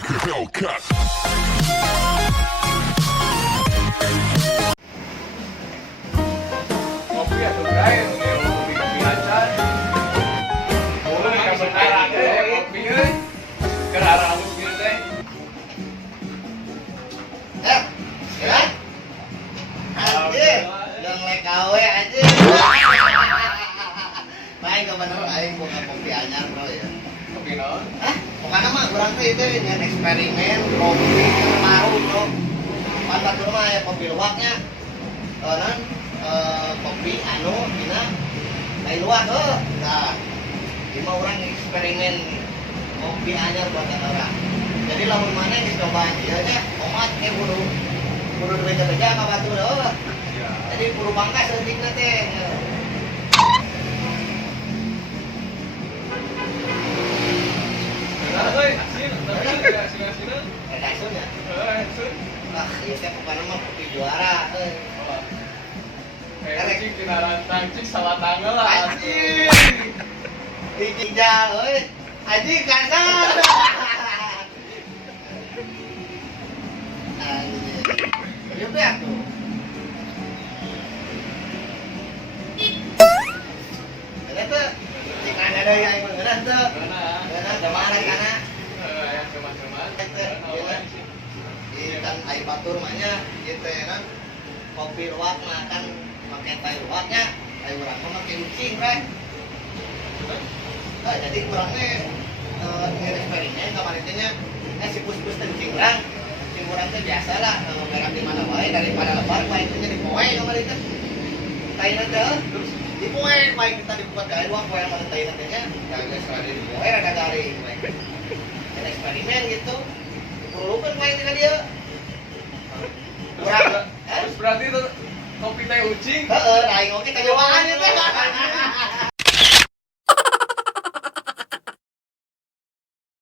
like a Hellcat. Kopi atau kain yang kopi acan. Boleh ka sekarang teh kopi euy. Keur haralus kieu teh. Ya? Anjir, udah ngelek kawe aja. Main ke bener aing buka kopi anyar bro ya. Kopi naon? Hah? Pokoknya mah kurang tuh itu nyen eksperimen kopi baru bro. Pantat dulu mah ya kopi luwaknya. Non kopi anu dina lain luwak heuh. Nah, lima orang eksperimen kopi anyar buat orang. Jadi lamun mana geus coba ieu nya omat kudu beja-beja ka batu heuh. Jadi kudu bangkas leutikna teh. Euy, asin, tapi asin-asin. Redaksuna. Asin. Wah, ieu teh pokona mah kopi juara euy. Kayak cing tina rantang cing salah tanggal lah. Anjing. Dijal euy. Anjing kasar. Anjing. Ieu teh atuh. Ada tuh. Cik ada deui aing mah geus teu. Geus jamaah kana. Aya cuman-cuman. Ikan air batur mahnya gitu ya kan. Kopi luwak mah kan pakai teh luwaknya. Air urang mah make ucing, Rek. Jadi kurangnya ingin eksperimen kemarin nya si pus-pus teh ucing urang. Ucing urang teh biasa lah berak di mana wae daripada lebar bae itu jadi poe kemarin teh. Taina teh terus di poe bae kita dibuat gawe luwak poe mana taina teh nya. Geus rada di poe rada garing. Jadi eksperimen gitu. Perlukan main dengan dia. Kurang. Terus berarti itu kopi teh ucing. Heeh, aing oge kajawaan itu.